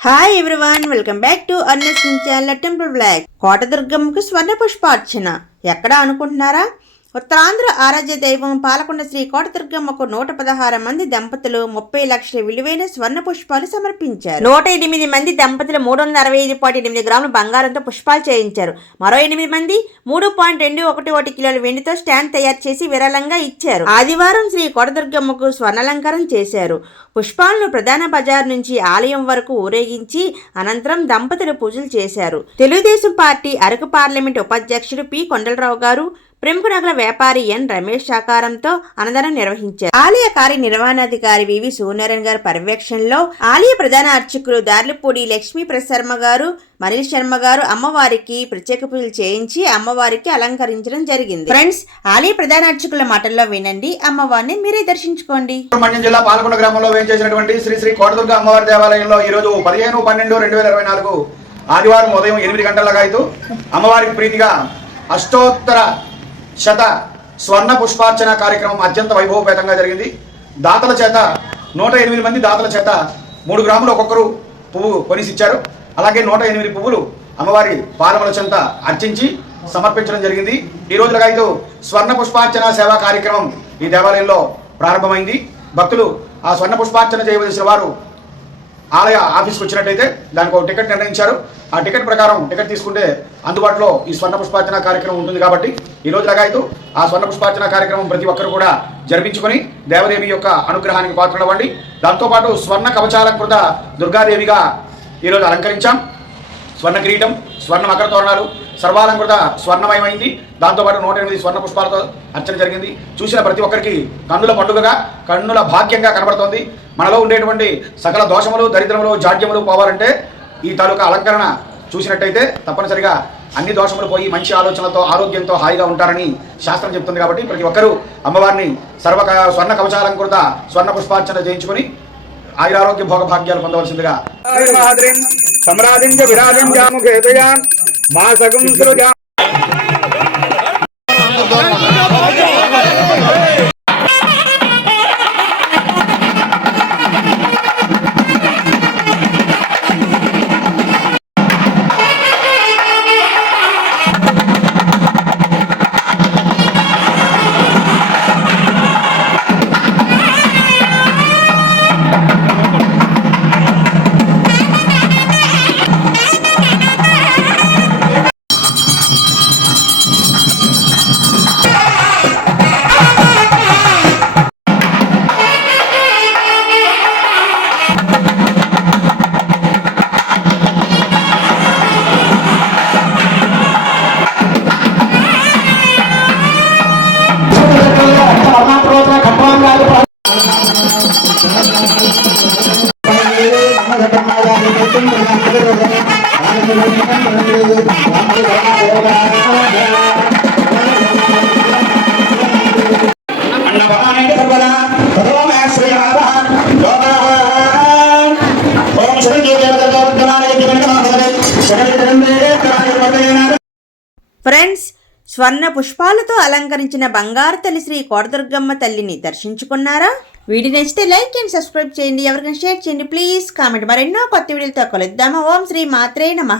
Hi everyone welcome back to అర్నెస్ channel temple block కోటదుర్గమ్మకు స్వర్ణ పుష్పార్చన ఎక్కడ అనుకుంటున్నారా? ఉత్తరాంధ్ర ఆరాధ్య దైవం పాలకొండ శ్రీ కోటదుర్గమ్మకు నూట పదహారు మంది దంపతులు ముప్పై లక్షల విలువైన స్వర్ణ పుష్పాలు సమర్పించారు. నూట ఎనిమిది మంది దంపతులు మూడు వందల అరవై ఐదు పాయింట్ ఎనిమిది గ్రాముల బంగారంతో పుష్పాలు చేయించారు. మరో ఎనిమిది మంది మూడు పాయింట్ రెండు ఒకటి ఒకటి కిలోల వెండితో స్టాండ్ తయారు చేసి విరాళంగా ఇచ్చారు. ఆదివారం శ్రీ కోటదుర్గమ్మకు స్వర్ణాలంకారం చేశారు. పుష్పాలను ప్రధాన బజార్ నుంచి ఆలయం వరకు ఊరేగించి అనంతరం దంపతులు పూజలు చేశారు. తెలుగుదేశం పార్టీ అరకు పార్లమెంట్ ఉపాధ్యక్షుడు పి. కొండలరావు గారు ప్రముఖ నగల వ్యాపారి ఎన్. రమేష్ సహకారంతో అన్నదానం నిర్వహించారు. ఆలయ కార్యనిర్వహణాధికారి వివి సూర్యనారాయణ గారి పర్యవేక్షణలో ఆలయ ప్రధాన అర్చకులు దార్లపూడి లక్ష్మీ ప్రసర్మ గారు మనీల్ శర్మ గారు అమ్మవారికి ప్రత్యేక పూజలు చేయించి అమ్మవారికి అలంకరించడం జరిగింది. ఫ్రెండ్స్ ఆలయ ప్రధాన అర్చకుల మాటల్లో వినండి. అమ్మవారిని మీరే దర్శించుకోండి. మన్యం జిల్లా పాలకొండ గ్రామంలో వేయించేసినటువంటి శ్రీ శ్రీ కోటదుర్గ అమ్మవారి దేవాలయంలో ఈ రోజు పదిహేను పన్నెండు రెండు వేల ఇరవై నాలుగు ఆదివారం ఉదయం ఎనిమిది గంటల అయితే అమ్మవారికి ప్రీతిగా అష్టోత్తర శత స్వర్ణ పుష్పార్చన కార్యక్రమం అత్యంత వైభవపేతంగా జరిగింది. దాతల చేత నూట ఎనిమిది మంది దాతల చేత మూడు గ్రాములు ఒక్కొక్కరు పువ్వు కొనిసిచ్చారు. అలాగే నూట ఎనిమిది పువ్వులు అమ్మవారి పాలమల చెంత అర్చించి సమర్పించడం జరిగింది. ఈ రోజులుగా అయితే స్వర్ణ పుష్పార్చన సేవా కార్యక్రమం ఈ దేవాలయంలో ప్రారంభమైంది. భక్తులు ఆ స్వర్ణ పుష్పార్చన చేయవలసిన వారు ఆలయ ఆఫీస్కి వచ్చినట్టయితే దానికి ఒక టికెట్ నిర్ణయించారు. ఆ టికెట్ ప్రకారం టికెట్ తీసుకుంటే అందుబాటులో ఈ స్వర్ణ పుష్పార్చన కార్యక్రమం ఉంటుంది కాబట్టి ఈ రోజు లగాయతూ ఆ స్వర్ణ పుష్పార్చన కార్యక్రమం ప్రతి ఒక్కరు కూడా జరిపించుకొని దేవదేవి యొక్క అనుగ్రహానికి పాత్రలవ్వండి. దాంతోపాటు స్వర్ణ కవచాలంకృత దుర్గాదేవిగా ఈరోజు అలంకరించాం. స్వర్ణ కిరీటం స్వర్ణ మకర తోరణాలు సర్వాలంకృత స్వర్ణమయమైంది. దాంతోపాటు నూట ఎనిమిది స్వర్ణ పుష్పాలతో అర్చన జరిగింది. చూసిన ప్రతి ఒక్కరికి కన్నుల పండుగగా కన్నుల భాగ్యంగా కనబడుతోంది. మనలో ఉండేటువంటి సకల దోషములు దరిద్రములు జాడ్యములు పోవాలంటే ఈ తాలూకా అలంకరణ చూసినట్టయితే తప్పనిసరిగా అన్ని దోషములు పోయి మంచి ఆలోచనలతో ఆరోగ్యంతో హాయిగా ఉంటారని శాస్త్రం చెప్తుంది కాబట్టి ప్రతి ఒక్కరూ అమ్మవారిని సర్వ స్వర్ణ కవచాలంకృత స్వర్ణ పుష్పార్చన చేయించుకొని ఆయురారోగ్య భోగ భాగ్యాలు పొందవలసిందిగా 马上给我们 dulu. ఫ్రెండ్స్ స్వర్ణ పుష్పాలతో అలంకరించిన బంగారు తల్లి శ్రీ కోటదుర్గమ్మ తల్లిని దర్శించుకున్నారా? వీడియో నచ్చితే లైక్ అండ్ సబ్స్క్రైబ్ చేయండి. ఎవరికైనా షేర్ చేయండి. Please comment. మరెన్నో కొత్త వీడియోలతో కలుద్దామా? ఓం శ్రీ మాత్రే నమ.